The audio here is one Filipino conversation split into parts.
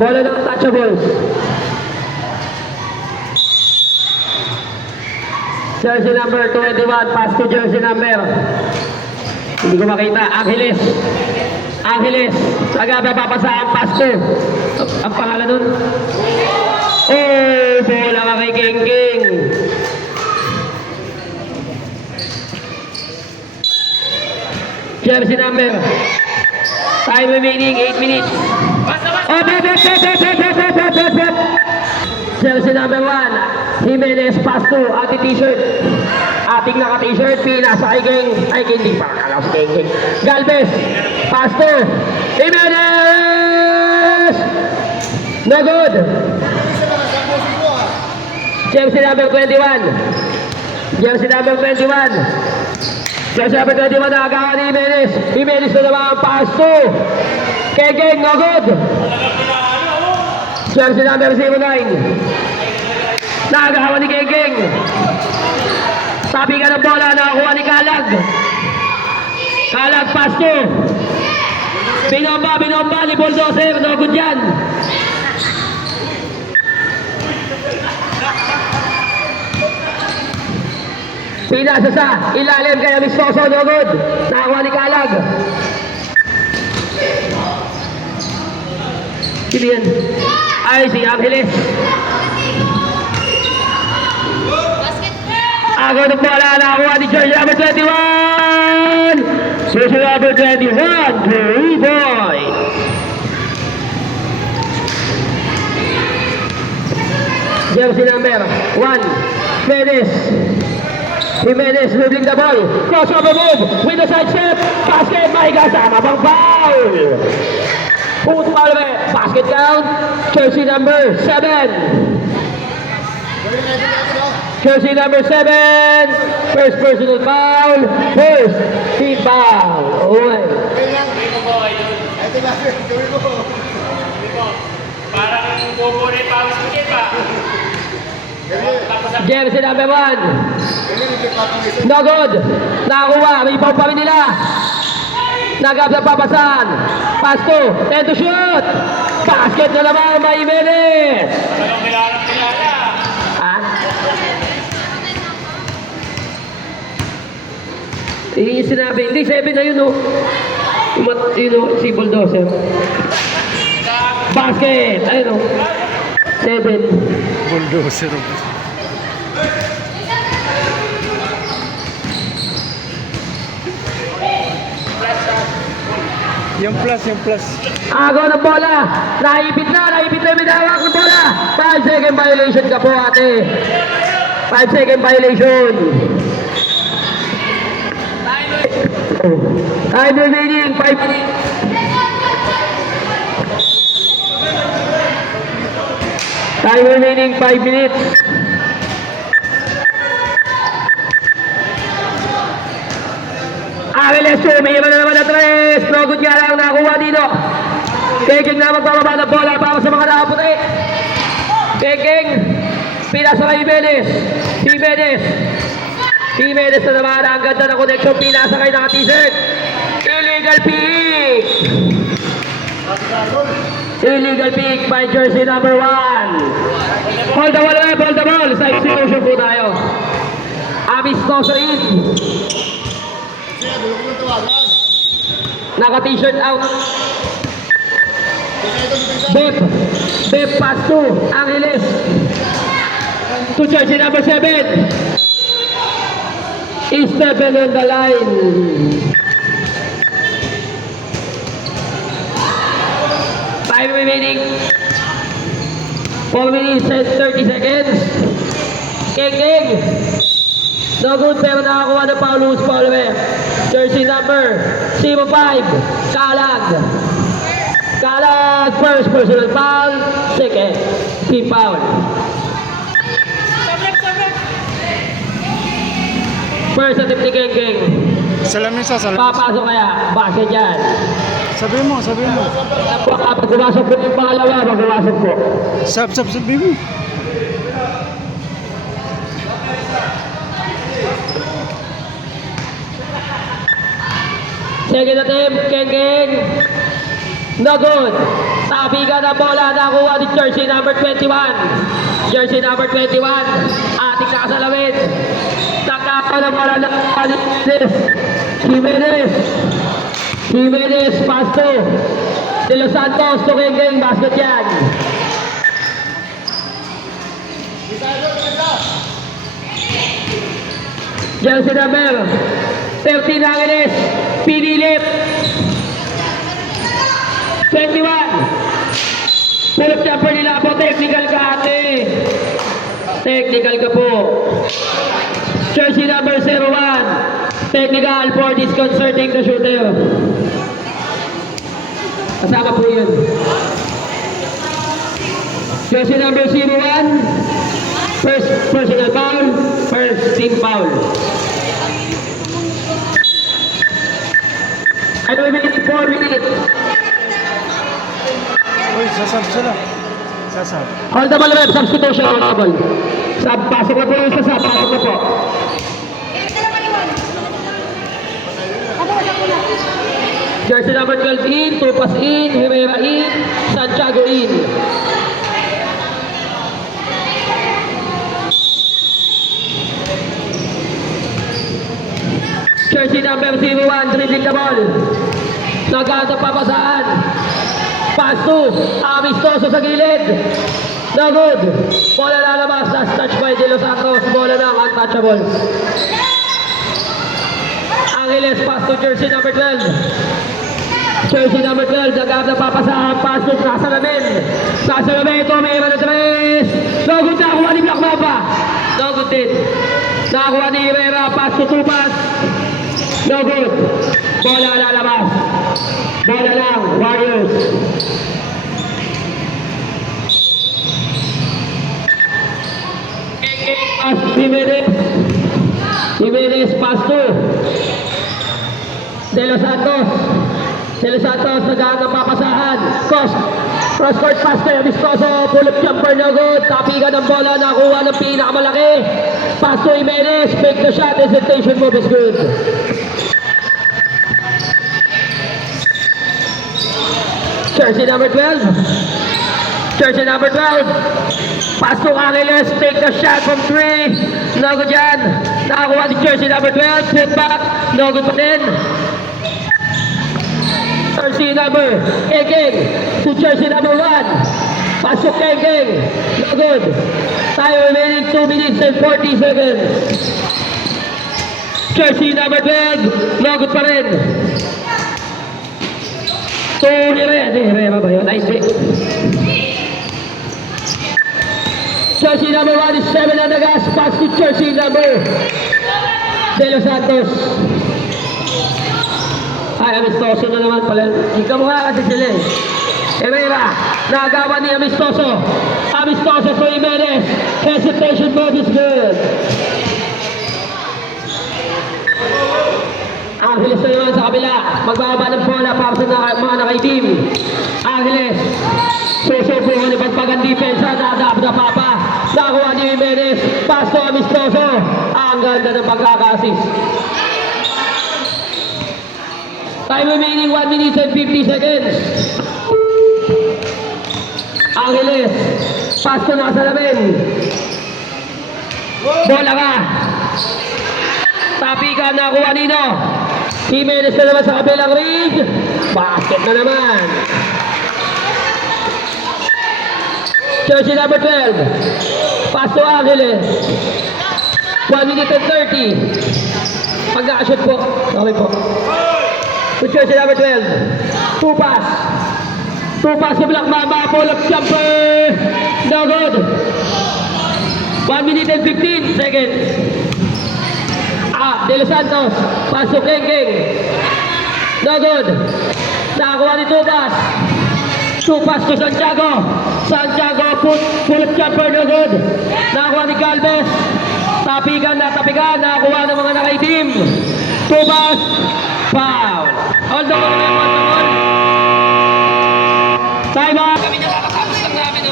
Bola ng touchables. Jersey number 21, pass to jersey number. Hindi ko makita. Angeles. Angeles. Agad na papasa ang pass to. Ang pangalan nun. Oh, bola ka kay Geng-Geng. Jersey number. Time remaining 8 minutes. Oh, bet. Jersey number 1. Jimenez pass to ating t-shirt. Ating naka-t-shirt. Pinasa kay Geng. Ay, hindi pa. Alam si Geng. Galvez. Pass to Jimenez. No good. Jersey number 21. Jersey number 21. Jersey number 21 nakagawa ni Jimenez. Jimenez na naman ang pass to kay Geng. No good. Jersey number 09. Nakagawa ni Geng. Sabi ka ng bola, nakakuha ni Kalag. Kalag pass to. Binomba ni Bulldozer. No good yan. Pinasa sa ilalim kaya Mistoso. No good. Nakakuha ni Kalag. Sino yan? Ay, si Angeles. Ako ng bola, nakakuha ni jersey number 21. Jersey number 21, Drew Boy. Jersey number 1, Jimenez dribbling the ball. Crossover move with the side step. Basket, may kasama pang foul. Put foul basket count. Jersey number 7. Jersey number 7, first personal foul, first team foul. Okay. Parang buburi pa ang sikip pa. Jersey number 1. No good. Nakakuha, may ipaw pa rin nila. Nagab na papasan. Pass to, 10 to shoot. Basket na naman, may Jimenez. Anong kilala? Hindi sinabi. Hindi, 7 na yun, no? Si Bulldozer. Basket! Ayun, no? 7. Bulldozer. Yung plus. Agaw ng bola! Naipit na yung binawak ng bola! 5-second violation ka po, ate. 5-second violation. Time remaining, 5 minutes. Time remaining, 5 minutes. Angeles, may iba na naman na 3. No good nga lang nakakuha dito. Geng na magbababa ng bola para sa mga nakaputi. Geng, pinasa kay Jimenez na naman, ang ganda ng connection, pinasa kayo ng t-shirt. Illegal pick by jersey number 1. Hold the ball. Side situation po tayo. Amistoso in. Naka-t-shirt out. Bep pass to Angeles. To jersey number 7. Is stepping on the line. Time remaining. 4 minutes and 30 seconds. Geng. No good pero nakakuha ng foul, loose foul. Jersey number 05. Kalag, first personal foul. Second team foul. First attempt ni Geng. Salamin. Papasok kaya. Basket yan. Sabi mo. Pag pumasok po yung pangalawa, magpumasok po. Sabi mo. Second attempt, Geng. No good. Top Tapigan na bola, nakuha ni jersey number 21. Jersey number 21, ating nakasalamin. Nakapa na bola ng Jimenez. Jimenez, pass to De Los Santos, to Geng, basket yan. Jersey number 13 Angeles, pinilip. 21. Pulot jumper nila po, technical ka ate. Technical ka po. Jersey number 01. Technical for disconcerting the shooter. Kasama po yun. Jersey number 01. First personal foul. First team foul. Ano minute? 4 minutes. Uy, sasab sila. Sasab. Hold the ball, rep. Substitution, hold the ball. Pasok na po yung sasab. Pasok na po. Jersey number 12 in, Tupas in, Herrera in, Santiago in. Jersey number 01, dribbling the ball. Naganda papasaan. Pass to, Amistoso sa gilid. No good. Bola lalabas, last touch by De Los Santos. Bola ng untouchable. Angeles, pass to jersey number 12. Jersey number 12, naganda papasaan. Pass to Casalamin. Casalamin, ito may iba na tres. No good, nakakuha ni Black Mamba. No good din. Nakakuha ni Herrera, pass to Tupas. No good. Bola lalabas. Bola lang, Warriors. Pass Jimenez. Jimenez, pass to De Los Santos. De Los Santos, nag-aang papasahan. Cross-court pass kay Amistoso. Pull-up jumper, no good. Tapigan ng bola, nakuha ng pinakamalaki. Pass to Jimenez. Make the shot. Hesitation move is good. Jersey number 12. Jersey number 12. Pass to Angeles. Take the shot from 3. No good yan. Nakakuha ni jersey number 12. Put back. No good pa din. Jersey number Geng to jersey number 1. Pass to Geng. No good. Time remaining 2 minutes and 40 seconds. Jersey number 12. No good pa rin. So, Herrera ba yun? Ay, hindi. Jersey number 1 is 7 on the gas. Pass to jersey number De Los Santos. Ay, Amistoso na naman pala. Ikaw mo nga kasi sila eh. Herrera, nagawa ni Amistoso. Amistoso to Jimenez. Hesitation move is good. Angeles na naman sa kabila. Magbababa ng bola para sa mga naka-team. Angeles. Susubukan ni Pagpagan Defensa. Nadap na papa. Nakuha ni Jimenez. Pass to Amistoso. Ang ganda ng pagkaka-assist. Time remaining 1 minute and 50 seconds. Angeles. Pass to Casalamin. Bola ka. Tapi ka nakuha nino. Jimenez na naman sa kabilang rig. Basket na naman. Jersey number 12. Pass to Angeles. 1 minute and 30. Pagka-shoot po. Okay po. To jersey number 12. Two pass. Two pass to Black Mamba. Pull-up jumper. No good. 1 minute and 15 seconds. De Los Santos. Pasok Geng. No good. Nakakuha ni Tupas. Tupas to Santiago. Santiago pull-up jumper. No good. Nakakuha ni Galvez. Tapigan. Nakakuha ng mga naka-team. Tupas. Foul. Hold on. Time out. Kami nakakatapos lang namin.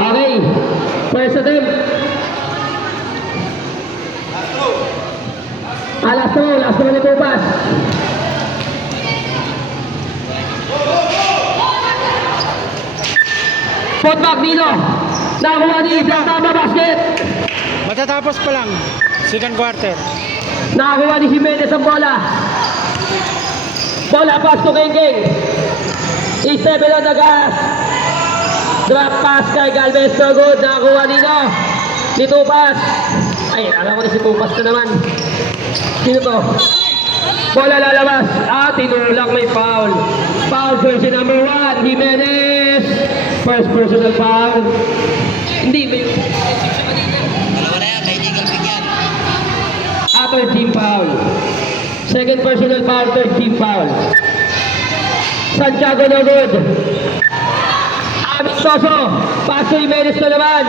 Okay. First attempt. Last throw ni Tupas. Putback dito. Nakuha ni Tama basket. Matatapos pa lang. Second quarter. Nakakuha ni Jimenez ang bola. Bola pass to Kengkeng. I-7 on the gas. Drop pass kay Galvez. So good. Nakakuha dito. Ni Tupas. Ay, alam ko na si Tupas na naman. Sino to? Bola lalabas. Tinulak, may foul. Foul version number 1. Jimenez. First personal foul. Hindi, may... Third team foul. Second personal foul, third team foul. Santiago no good. Amistoso. Pass to Jimenez na naman.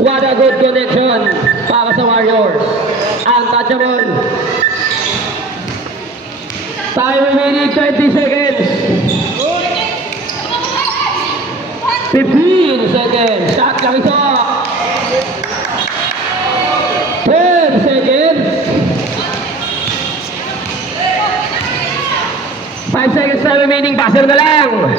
What a good connection para sa Warriors. Untouchable. Time remaining 20 seconds. 15 seconds. Shot lang ito. 10 seconds. 5 seconds na remaining. Passer na lang.